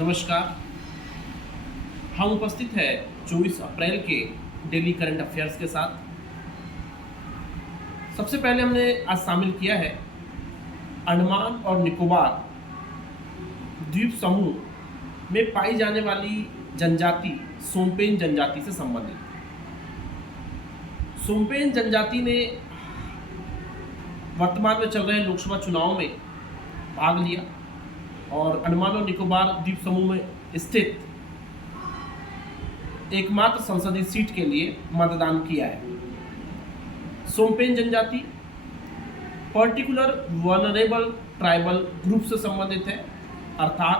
नमस्कार। हम उपस्थित है 24 अप्रैल के डेली करंट अफेयर्स के साथ। सबसे पहले हमने आज शामिल किया है अंडमान और निकोबार द्वीप समूह में पाई जाने वाली जनजाति सोम्पेन जनजाति से संबंधित। सोम्पेन जनजाति ने वर्तमान में चल रहे लोकसभा चुनाव में भाग लिया और अंडमान और निकोबार द्वीप समूह में स्थित एकमात्र संसदीय सीट के लिए मतदान किया है। सोम्पेन जनजाति पर्टिकुलर वनरेबल ट्राइबल ग्रुप से संबंधित है, अर्थात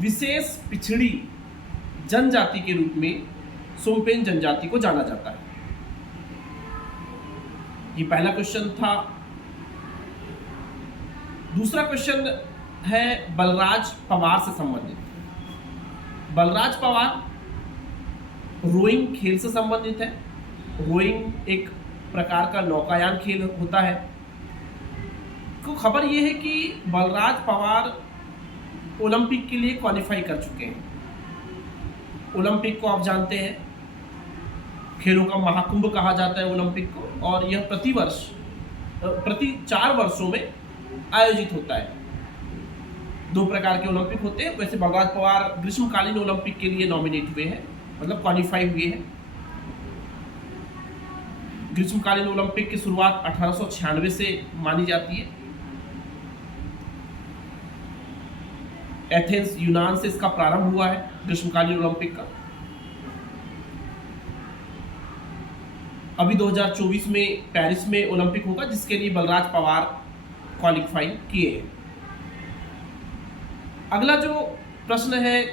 विशेष पिछड़ी जनजाति के रूप में सोम्पेन जनजाति को जाना जाता है। ये पहला क्वेश्चन था। दूसरा क्वेश्चन है बलराज पवार से संबंधित। बलराज पवार रोइंग खेल से संबंधित है। रोइंग एक प्रकार का नौकायान खेल होता है। तो खबर यह है कि बलराज पवार ओलंपिक के लिए क्वालिफाई कर चुके हैं। ओलंपिक को आप जानते हैं, खेलों का महाकुंभ कहा जाता है ओलंपिक को, और यह प्रति 4 वर्षों में आयोजित होता है। 2 प्रकार के ओलंपिक होते हैं। वैसे बलराज पवार ग्रीष्मकालीन ओलंपिक के लिए नॉमिनेट हुए हैं, मतलब क्वालिफाई हुए हैं। ग्रीष्मकालीन ओलंपिक की शुरुआत 1896 से मानी जाती है। एथेंस यूनान से इसका प्रारंभ हुआ है ग्रीष्मकालीन ओलंपिक का। अभी 2024 में पेरिस में ओलंपिक होगा, जिसके लिए बलराज पवार क्वालिफाई किए हैं। अगला जो प्रश्न है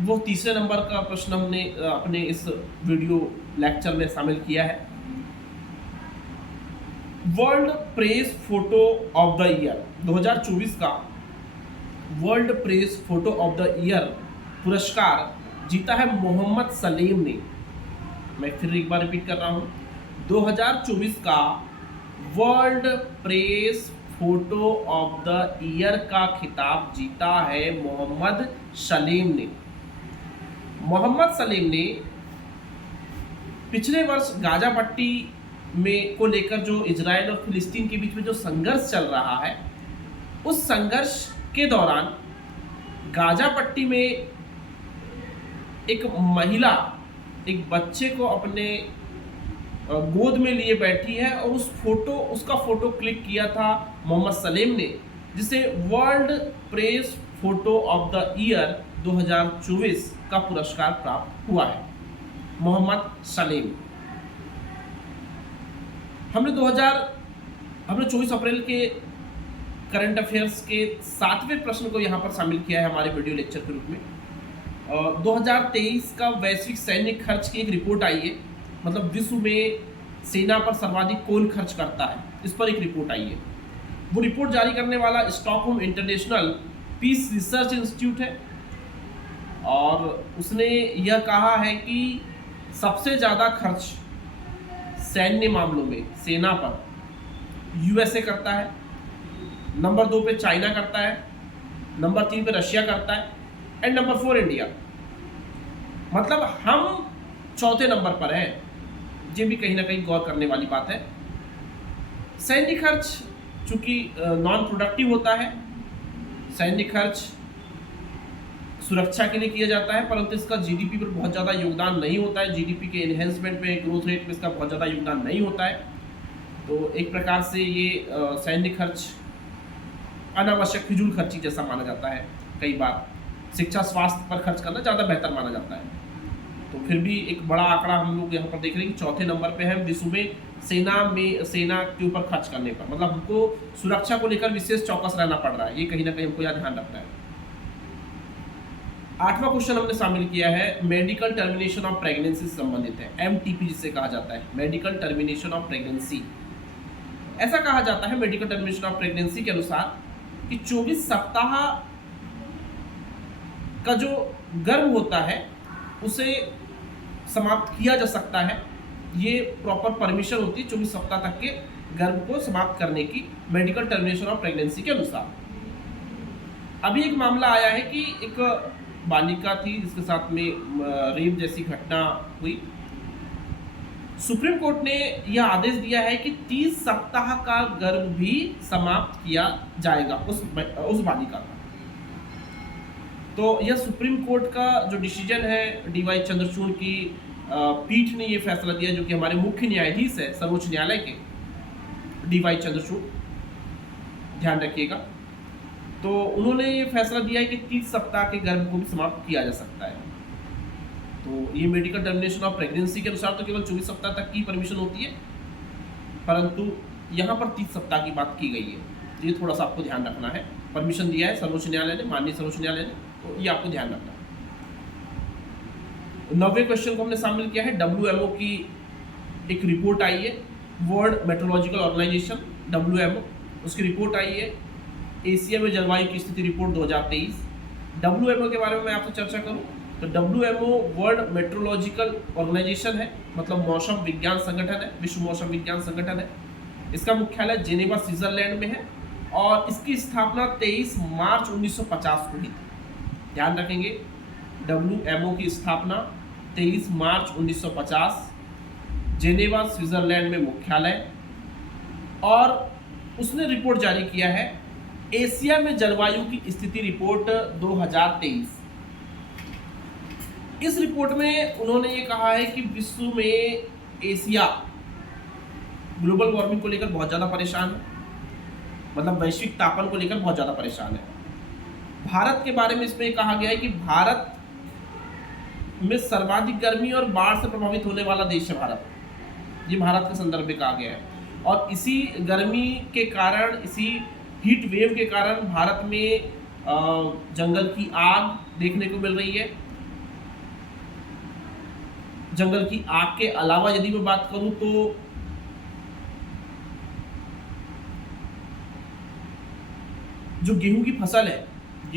वो तीसरे नंबर का प्रश्न हमने अपने इस वीडियो लेक्चर में शामिल किया है। World press photo of the year 2024 का world press photo of the year पुरस्कार जीता है मोहम्मद सलीम ने। मैं फिर एक बार रिपीट कर रहा हूं, 2024 का world press photo of the year का खिताब जीता है मोहम्मद सलीम ने। मोहम्मद सलीम ने पिछले वर्ष गाजा पट्टी में को लेकर जो इजराइल और फिलिस्तीन के बीच में जो संघर्ष चल रहा है, उस संघर्ष के दौरान गाजा पट्टी में एक महिला एक बच्चे को अपने गोद में लिए बैठी है और उसका फोटो क्लिक किया था मोहम्मद सलीम ने, जिसे world press photo of the year 2024 का पुरस्कार प्राप्त हुआ है। मोहम्मद सलीम। हमने 24 अप्रैल के करंट अफेयर्स के 7वें प्रश्न को यहाँ पर शामिल किया है हमारे वीडियो लेक्चर के रूप में। 2023 का वैश्विक सैन्य खर्च की एक रिपोर्ट आई है, मतलब विश्व में सेना पर सर्वाधिक कौन खर्च करता है, इस पर एक रिपोर्ट आई है। वो रिपोर्ट जारी करने वाला Stockholm International Peace Research Institute है, और उसने यह कहा है कि सबसे ज़्यादा खर्च सैन्य मामलों में सेना पर यूएसए करता है, नंबर 2 पे चाइना करता है, नंबर 3 पे रशिया करता है, एंड नंबर 4 इंडिया। मतलब हम चौथे नंबर पर है। ये भी कहीं ना कहीं गौर करने वाली बात है। सैन्य खर्च चूंकि नॉन प्रोडक्टिव होता है, सैन्य खर्च सुरक्षा के लिए किया जाता है, परंतु इसका जीडीपी पर बहुत ज़्यादा योगदान नहीं होता है। जीडीपी के एनहेंसमेंट में, ग्रोथ रेट में इसका बहुत ज़्यादा योगदान नहीं होता है। तो एक प्रकार से ये सैन्य खर्च अनावश्यक फिजूल खर्ची जैसा माना जाता है। कई बार शिक्षा स्वास्थ्य पर खर्च करना ज़्यादा बेहतर माना जाता है। तो फिर भी एक बड़ा आंकड़ा हम लोग यहाँ पर देख रहे हैं कि चौथे नंबर पे है विश्व में सेना के ऊपर खर्च करने पर। मतलब हमको सुरक्षा को लेकर विशेष चौकस रहना पड़ रहा है। ये कहीं ना कहीं हमको यह ध्यान रखना है। 8वां क्वेश्चन हमने शामिल किया है मेडिकल टर्मिनेशन ऑफ प्रेगनेंसी से संबंधित है। एमटीपी जिसे कहा जाता है, मेडिकल टर्मिनेशन ऑफ प्रेगनेंसी। ऐसा कहा जाता है मेडिकल टर्मिनेशन ऑफ प्रेगनेंसी के अनुसार कि 24 सप्ताह का जो गर्भ होता है उसे समाप्त किया जा सकता है। ये प्रॉपर परमिशन होती है 24 सप्ताह तक के गर्भ को समाप्त करने की मेडिकल टर्मिनेशन ऑफ प्रेगनेंसी के अनुसार। अभी एक मामला आया है कि एक बालिका थी जिसके साथ में रेप जैसी घटना हुई। सुप्रीम कोर्ट ने यह आदेश दिया है कि 30 सप्ताह का गर्भ भी समाप्त किया जाएगा उस बालिका का। तो यह सुप्रीम कोर्ट का जो डिसीजन है, डीवाई चंद्रचूड़ की पीठ ने यह फैसला दिया, जो कि हमारे मुख्य न्यायाधीश है सर्वोच्च न्यायालय के, डीवाई चंद्रचूड़, ध्यान रखिएगा। तो उन्होंने ये फैसला दिया है कि 30 सप्ताह के गर्भ को भी समाप्त किया जा सकता है। तो ये मेडिकल टर्मिनेशन ऑफ प्रेगनेंसी के अनुसार तो केवल 24 सप्ताह तक की परमिशन होती है, परंतु यहाँ पर 30 सप्ताह की बात की गई है। तो ये थोड़ा सा आपको ध्यान रखना है। परमिशन दिया है सर्वोच्च न्यायालय ने, माननीय सर्वोच्च न्यायालय ने, तो ये आपको ध्यान रखना है। 90वें क्वेश्चन को हमने शामिल किया है। WMO की एक रिपोर्ट आई है, वर्ल्ड मेट्रोलॉजिकल ऑर्गेनाइजेशन, WMO, उसकी रिपोर्ट आई है, एशिया में जलवायु की स्थिति रिपोर्ट 2023। WMO के बारे में मैं आपसे चर्चा करूं तो WMO वर्ल्ड मेट्रोलॉजिकल ऑर्गेनाइजेशन है, मतलब मौसम विज्ञान संगठन है, विश्व मौसम विज्ञान संगठन है। इसका मुख्यालय जेनेवा स्विट्जरलैंड में है और इसकी स्थापना 23 मार्च 1950 को हुई थी। ध्यान रखेंगे, WMO की स्थापना 23 मार्च 1950, जेनेवा स्विट्जरलैंड में मुख्यालय, और उसने रिपोर्ट जारी किया है एशिया में जलवायु की स्थिति रिपोर्ट 2023। इस रिपोर्ट में उन्होंने ये कहा है कि विश्व में एशिया ग्लोबल वार्मिंग को लेकर बहुत ज़्यादा परेशान है, मतलब वैश्विक तापन को लेकर बहुत ज़्यादा परेशान है। भारत के बारे में इसमें कहा गया है कि भारत में सर्वाधिक गर्मी और बाढ़ से प्रभावित होने वाला देश है भारत। ये भारत के संदर्भ में कहा गया है, और इसी गर्मी के कारण, इसी हीट वेव के कारण भारत में जंगल की आग देखने को मिल रही है। जंगल की आग के अलावा यदि मैं बात करूं तो जो गेहूं की फसल है